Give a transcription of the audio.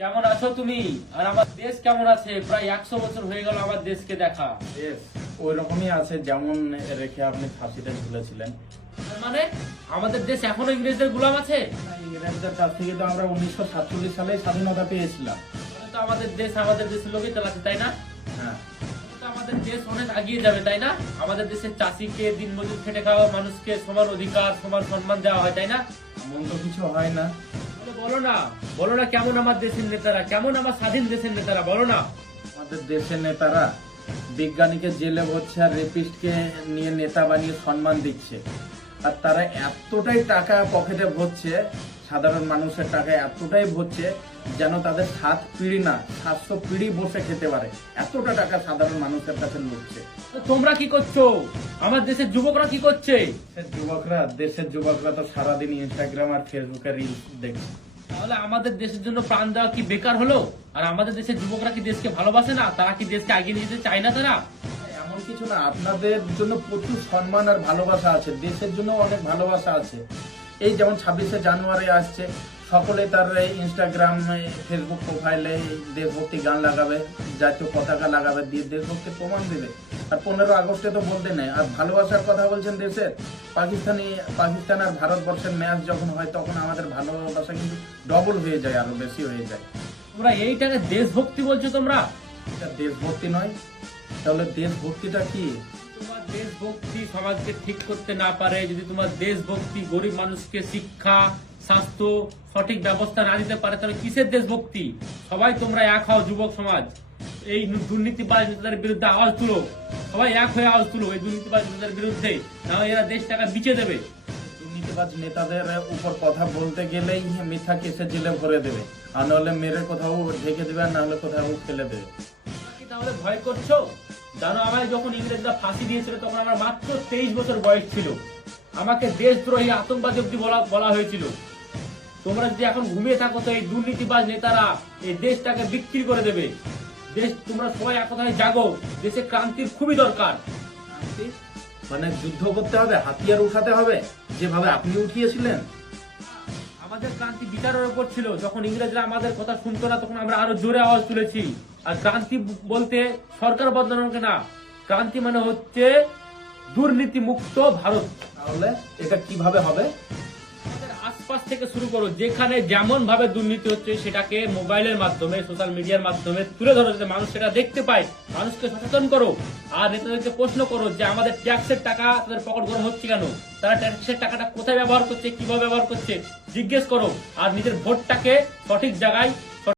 কেমন আছো তুমি? আর আমার দেশ কেমন আছে? প্রায় 100 বছর হয়ে গেল আমার দেশকে দেখা। দেশ ওই রকমই আছে যেমন রেখে আপনি ফাঁসিতে ঝুলেছিলেন। তার মানে আমাদের দেশ এখনো ইংরেজদের গোলাম আছে? ইংরেজদের কাছ থেকে তো আমরা 1947 সালে স্বাধীনতা পেয়েছিলাম। তাহলে তো আমাদের দেশের লোকই চালাচ্ছে, তাই না? হ্যাঁ, তাহলে তো আমাদের দেশ অনেক এগিয়ে যাবে, তাই না? আমাদের দেশের চাষিকে, দিনমজুর খেটে খাওয়া মানুষকে সমান অধিকার, সমান সম্মান দেওয়া হয়, তাই না? এমন তো কিছু হয় না। তাহলে বলো না কেমন আমার দেশের নেতারা, কেমন আমার স্বাধীন দেশের নেতারা, বলো না। আমাদের দেশের নেতারা বিজ্ঞানীকে জেলে ভরছে আর রেপিস্টকে নিয়ে নেতা বানিয়ে সম্মান দিচ্ছে। আর তারা এতটাই টাকা পকেটে ভরছে, সাধারণ মানুষের টাকা এতটাই ভরছে যেন তাদের 7 পিঁড়ি না 700 পিঁড়ি বসে খেতে পারে, এতটা টাকা সাধারণ মানুষের কাছে লুটছে। তো তোমরা কি করছো? আমার দেশের যুবকরা কি করছে? দেশের যুবকরা তো সারাদিন ইনস্টাগ্রাম আর ফেসবুকে রিলস দেখছে। তাহলে আমাদের দেশের জন্য প্রাণ দেওয়া কি বেকার হলো? আর আমাদের দেশের যুবকরা কি দেশকে ভালোবাসে না? তারা কি দেশকে এগিয়ে নিয়ে যেতে চায় না? তারা এমন কিছু না, আপনাদের জন্য প্রচুর সম্মান আর ভালোবাসা আছে, দেশের জন্য অনেক ভালোবাসা আছে। এই যেমন 26শে জানুয়ারি আসছে, সকলে তার ইনস্টাগ্রাম ফেসবুক প্রোফাইলে দেশভক্তি গান লাগাবে, জাতীয় পতাকা লাগাবে, দিয়ে দেশভক্তি প্রমাণ দেবে। আর 15 আগস্টে তো বলতে নেই। আর ভালোবাসার কথা বলছেন দেশের, পাকিস্তান আর ভারতবর্ষের ম্যাচ যখন হয় তখন আমাদের ভালোবাসা কিন্তু ডবল হয়ে যায়, আরো বেশি হয়ে যায়। তোমরা এইটাকে দেশভক্তি বলছো? তোমরা এটা দেশভক্তি নয়, তাহলে দেশভক্তিটা কি? তোমার দেশভক্তি সমাজকে ঠিক করতে না পারে, যদি তোমার দেশভক্তি গরিব মানুষকে শিক্ষা, স্বাস্থ্য, সঠিক ব্যবস্থা না দিতে পারে, তাহলে কিসের দেশভক্তি? সবাই তোমরা এক হও, যুবক সমাজ, এই দুর্নীতিবাজ নেতাদের বিরুদ্ধে আওয়াজ তুলো। সবাই এক হয়ে আওয়াজ তুলো এই দুর্নীতিবাজ নেতাদের বিরুদ্ধে, না হয় এরা দেশটাকে বিচে দেবে। দুর্নীতিবাজ নেতাদের উপর কথা বলতে গেলেই মিথ্যা কেসে জেলে ভরে দেবে, আর নাহলে মেরে কোথাও ঢেকে দেবে, আর নাহলে কোথাও ফেলে দেবে। কি তাহলে ভয় করছো? জানো, আমায় যখন ইংরেজরা ফাঁসি দিয়েছিল তখন আমার মাত্র 23 বছর বয়স ছিল। আমাকে দেশদ্রোহী, আতঙ্কবাদী অব্দি বলা হয়েছিল। তোমরা যদি এখন ঘুমিয়ে থাকো তো এই দুর্নীতিবাজ নেতারা এই দেশটাকে বিক্রি করে দেবে। তোমরা সবাই এক কথায় জাগো, দেশে ক্রান্তির খুবই দরকার। মানে যুদ্ধ করতে হবে, হাতিয়ার উঠাতে হবে, যেভাবে আপনি উঠিয়েছিলেন। আমাদের ক্রান্তি বিচারের উপর ছিল। যখন ইংরেজরা আমাদের কথা শুনতো না তখন আমরা আরো জোরে আওয়াজ তুলেছি। আর ক্রান্তি বলতে সরকার বদলানোকে না, ক্রান্তি মানে হচ্ছে দুর্নীতি মুক্ত ভারত। তাহলে এটা কিভাবে হবে? আমাদের আশপাশ থেকে শুরু করো, যেখানে যেমন ভাবে দুর্নীতি হচ্ছে সেটাকে মোবাইলের মাধ্যমে, সোশ্যাল মিডিয়ার মাধ্যমে তুলে ধরো, যাতে মানুষ সেটা দেখতে পায়। মানুষকে সচেতন করো। আর নেতাদেরকে প্রশ্ন করো যে আমাদের ট্যাক্সের টাকা তাদের পকেট গরম হচ্ছে কেন, তারা ট্যাক্সের টাকাটা কোথায় ব্যবহার করছে, কিভাবে ব্যবহার করছে, জিজ্ঞেস করো। আর নিজের ভোটটাকে সঠিক জায়গায়